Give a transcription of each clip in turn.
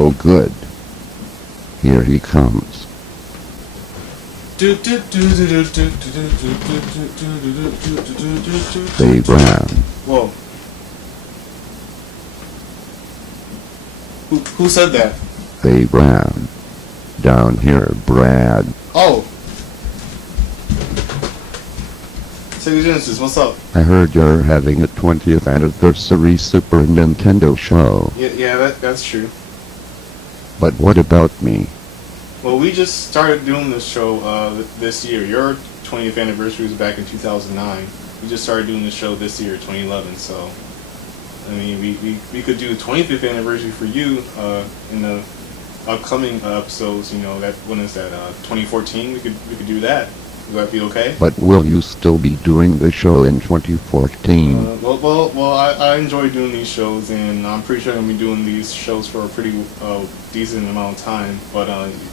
Oh good. Here he comes. They ran. Whoa. Who said that? They ran. Down here, Brad. Oh. Sega Genesis, what's up? I heard you're having a 20th anniversary Super Nintendo show. Yeah, that's true. But what about me? Well, we just started doing this show this year. Your 20th anniversary was back in 2009. We just started doing this show this year, 2011. So, I mean, we could do the 25th anniversary for you in the upcoming episodes. You know, when is that? 2014. We could do that. Would that be okay? But will you still be doing the show in 2014? Well, I enjoy doing these shows, and I'm pretty sure I'm going to be doing these shows for a pretty decent amount of time, but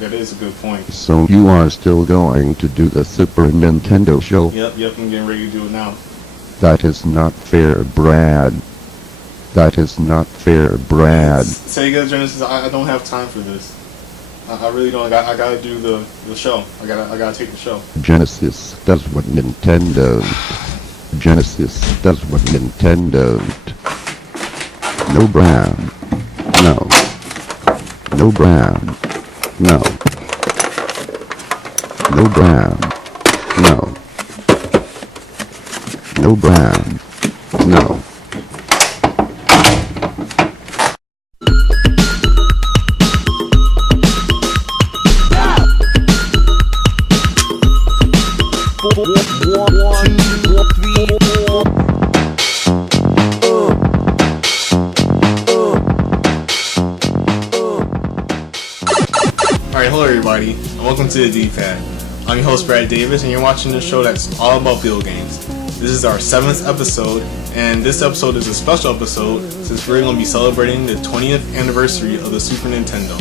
that is a good point. So you are still going to do the Super Nintendo show? Yep, I'm getting ready to do it now. That is not fair, Brad. That is not fair, Brad. Sega Genesis, I don't have time for this. I really don't. I gotta do the show. I gotta take the show. Genesis does what Nintendo. Genesis does what Nintendo. No Brown. No. No Brown. No. No Brown. No. No Brown. No. Alright, hello everybody, and welcome to the D-Pad. I'm your host Brad Davis, and you're watching the show that's all about video games. This is our 7th episode, and this episode is a special episode since we're going to be celebrating the 20th anniversary of the Super Nintendo.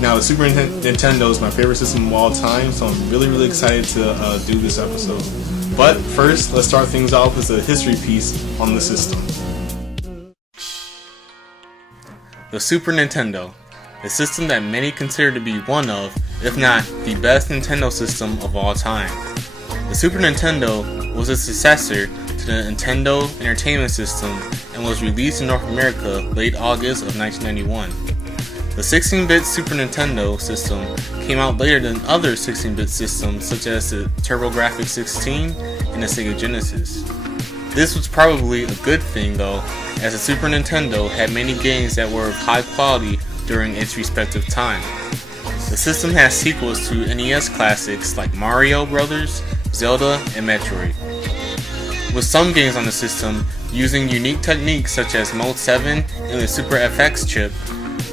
Now, the Super Nintendo is my favorite system of all time, so I'm really excited to do this episode. But first, let's start things off with a history piece on the system. The Super Nintendo, a system that many consider to be one of, if not the best Nintendo system of all time. The Super Nintendo was a successor to the Nintendo Entertainment System and was released in North America late August of 1991. The 16-bit Super Nintendo system came out later than other 16-bit systems such as the TurboGrafx 16 and the Sega Genesis. This was probably a good thing though, as the Super Nintendo had many games that were of high quality during its respective time. The system has sequels to NES classics like Mario Bros., Zelda, and Metroid. With some games on the system using unique techniques such as Mode 7 and the Super FX chip,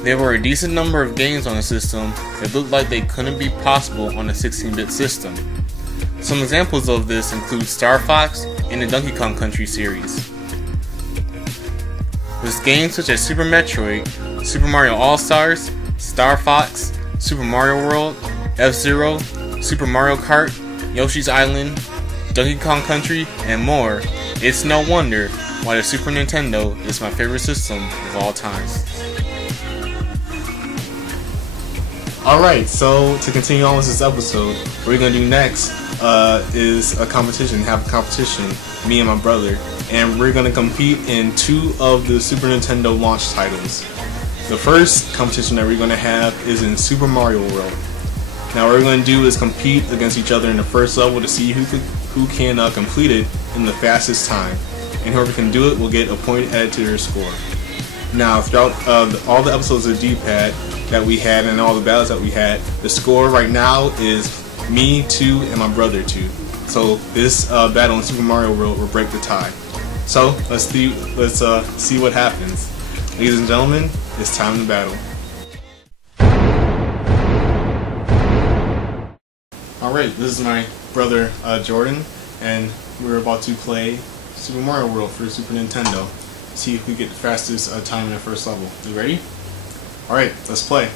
there were a decent number of games on the system that looked like they couldn't be possible on a 16-bit system. Some examples of this include Star Fox and the Donkey Kong Country series. With games such as Super Metroid, Super Mario All-Stars, Star Fox, Super Mario World, F-Zero, Super Mario Kart, Yoshi's Island, Donkey Kong Country, and more, it's no wonder why the Super Nintendo is my favorite system of all time. Alright, so to continue on with this episode, what we're going to do next is a competition, me and my brother, and we're going to compete in 2 of the Super Nintendo launch titles. The first competition that we're going to have is in Super Mario World. Now what we're going to do is compete against each other in the first level to see who can complete it in the fastest time, and whoever can do it will get a point added to their score. Now throughout all the episodes of D-Pad that we had and all the battles that we had, the score right now is me 2 and my brother 2. So this battle in Super Mario World will break the tie. So let's see what happens. Ladies and gentlemen, it's time to battle. Alright, this is my brother Jordan, and we're about to play Super Mario World for Super Nintendo. See if we get the fastest time in the first level. You ready? Alright, let's play.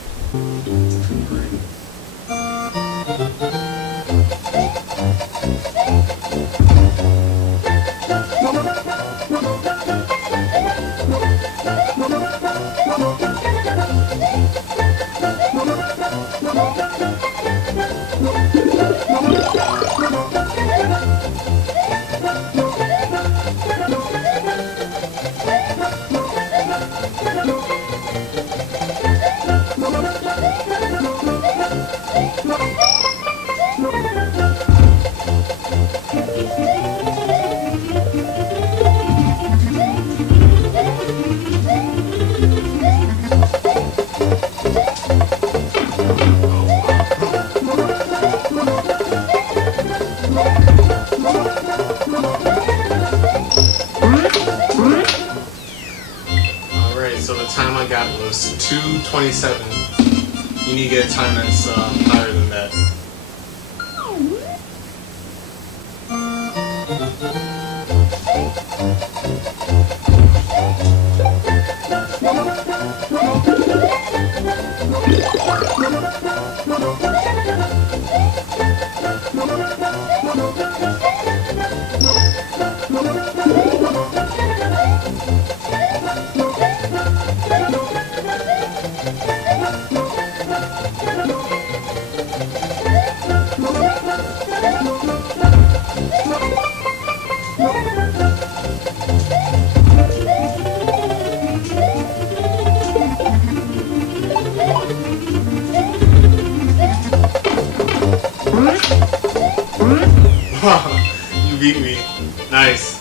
Alright, so the time I got was 2:27. You need to get a time that's higher than that. You beat me. Nice.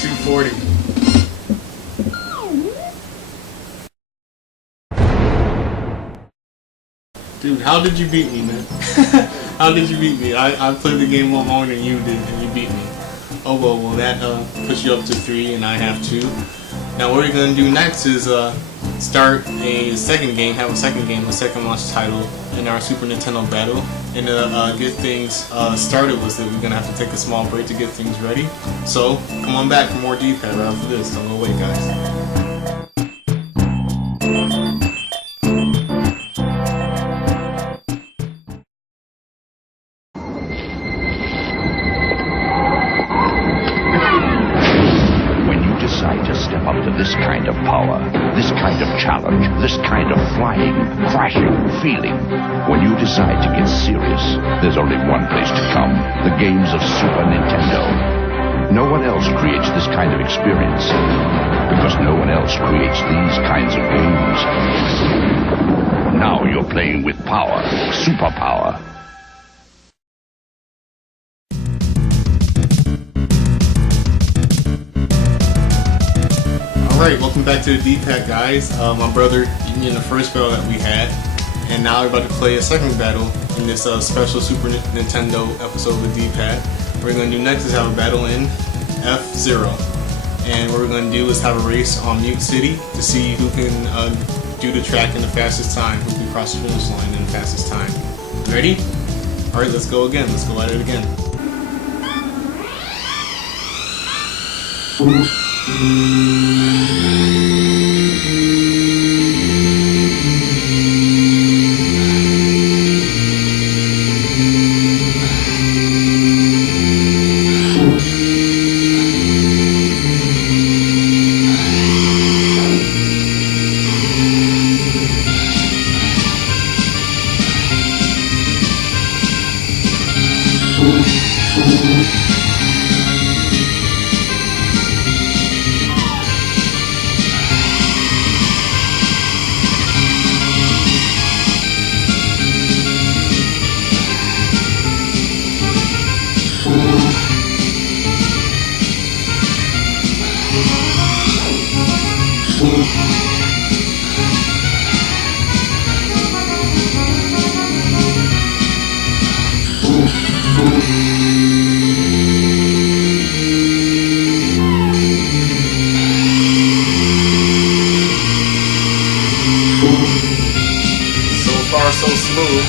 240. Dude, how did you beat me, man? How did you beat me? I played the game a lot longer than you did, and you beat me. Oh well, that puts you up to 3, and I have 2. Now what we're gonna do next is start a second game, a second launch title in our Super Nintendo battle. And to get things started with it, we're gonna have to take a small break to get things ready. So come on back for more D-pad right after this. Don't go away, guys. To step up to this kind of power, this kind of challenge, this kind of flying, crashing, feeling. When you decide to get serious, there's only one place to come, the games of Super Nintendo. No one else creates this kind of experience, because no one else creates these kinds of games. Now you're playing with power, superpower. Alright, welcome back to the D-pad, guys. My brother beat me in the first battle that we had, and now we're about to play a second battle in this special Super Nintendo episode of the D-pad. What we're going to do next is have a battle in F-Zero, and what we're going to do is have a race on Mute City to see who can do the track in the fastest time, who can cross the finish line in the fastest time. Ready? Alright, let's go again. Let's go at it again. So far, so smooth.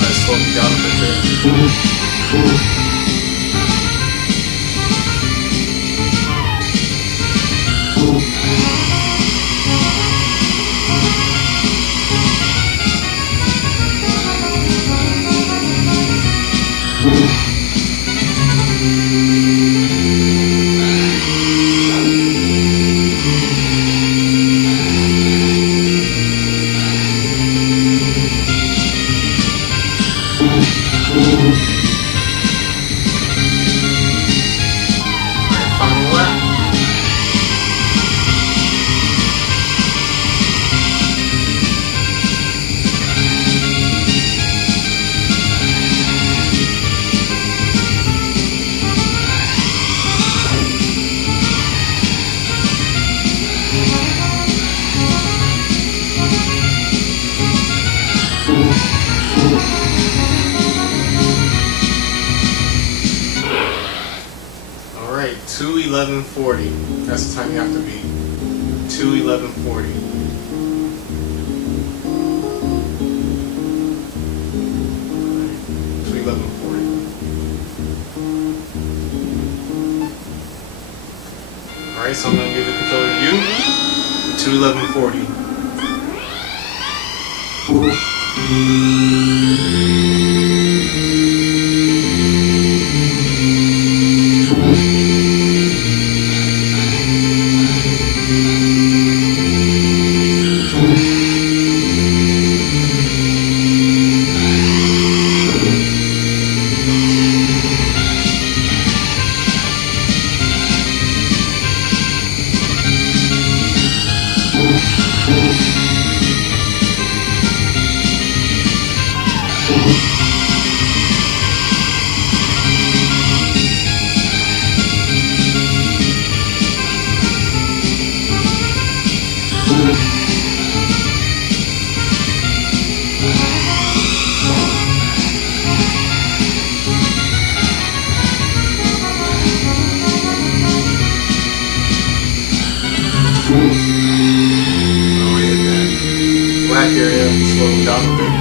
Let's slow me down a bit there. 2:11:40. That's the time you have to be. 2:11:40. Alright, so I'm going to give the controller to you. 2:11:40. Black area, slow them down a bit.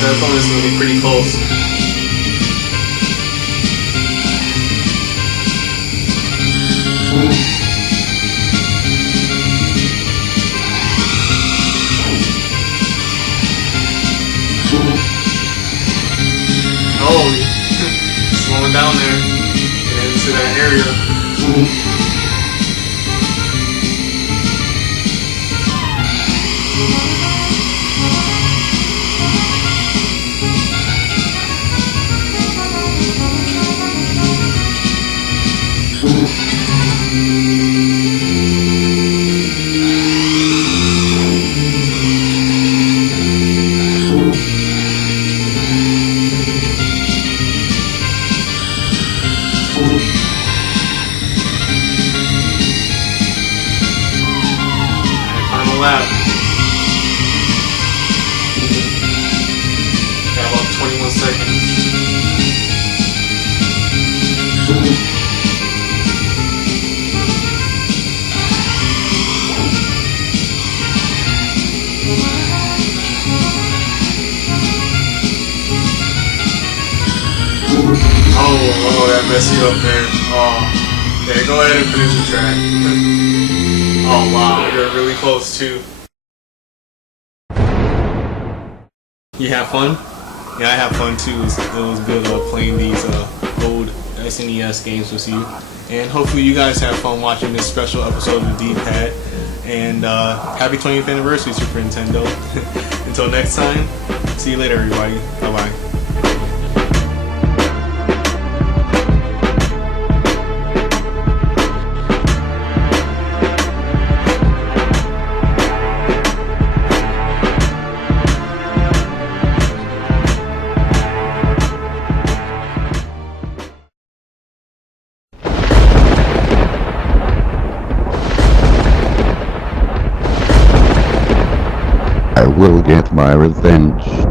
That phone is going to be pretty close. Oh, slowing down there, and into that area. Final lap. Got about 21 seconds. Oh, that messed you up there. Oh, yeah, go ahead and finish the track. Oh, wow, you're really close too. You have fun? Yeah, I have fun too. It was good playing these old SNES games with you. And hopefully you guys have fun watching this special episode of D-Pad. And happy 20th anniversary, Super Nintendo. Until next time, see you later, everybody. Bye-bye. I will get my revenge.